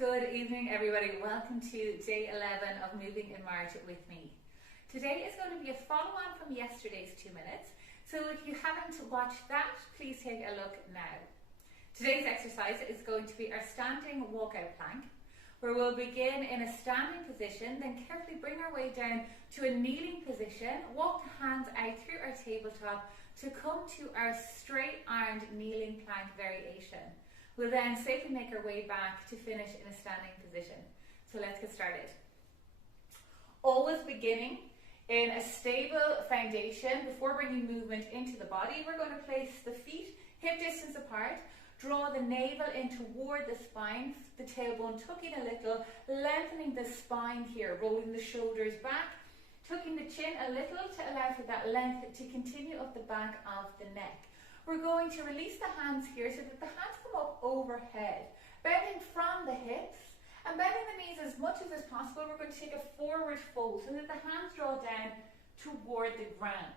Good evening, everybody. Welcome to day 11 of Moving in March with me. Today is going to be a follow-on from yesterday's 2 minutes. So if you haven't watched that, please take a look now. Today's exercise is going to be our standing walkout plank, where we'll begin in a standing position, then carefully bring our way down to a kneeling position, walk the hands out through our tabletop to come to our straight-armed kneeling plank variation. We'll then safely make our way back to finish in a standing position. So let's get started. Always beginning in a stable foundation before bringing movement into the body. We're going to place the feet hip distance apart, draw the navel in toward the spine, the tailbone tucking a little, lengthening the spine here, rolling the shoulders back, tucking the chin a little to allow for that length to continue up the back of the neck. We're going to release the hands here so that the hands come up overhead, bending from the hips and bending the knees as much as is possible. We're going to take a forward fold so that the hands draw down toward the ground.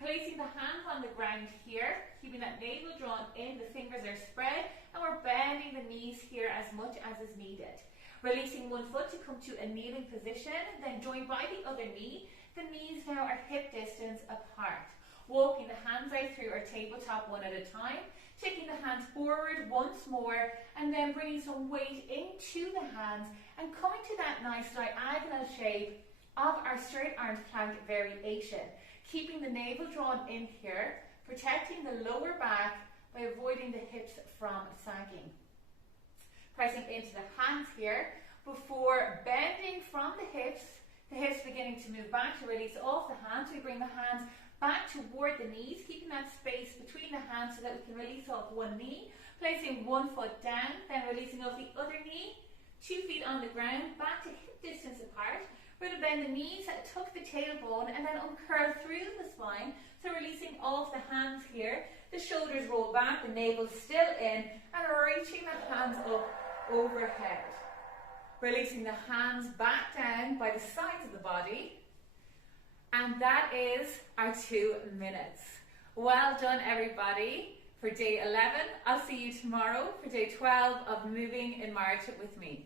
Placing the hands on the ground here, keeping that navel drawn in, the fingers are spread, and we're bending the knees here as much as is needed. Releasing one foot to come to a kneeling position, then joined by the other knee. The knees now are hip distance apart. Walking the hands out through our tabletop one at a time, taking the hands forward once more, and then bringing some weight into the hands and coming to that nice diagonal shape of our straight-armed plank variation. Keeping the navel drawn in here, protecting the lower back by avoiding the hips from sagging. Pressing into the hands here before bending from the hips beginning to move back to release off the hands. We bring the hands back toward the knees, keeping that space between the hands so that we can release off one knee, placing one foot down, then releasing off the other knee, 2 feet on the ground, back to hip distance apart. We're going to bend the knees, tuck the tailbone, and then uncurl through the spine. So releasing off the hands here, the shoulders roll back, the navel still in, and reaching the hands up overhead. Releasing the hands back down by the sides of the body. And that is our 2 minutes. Well done, everybody, for day 11. I'll see you tomorrow for day 12 of Moving in March with me.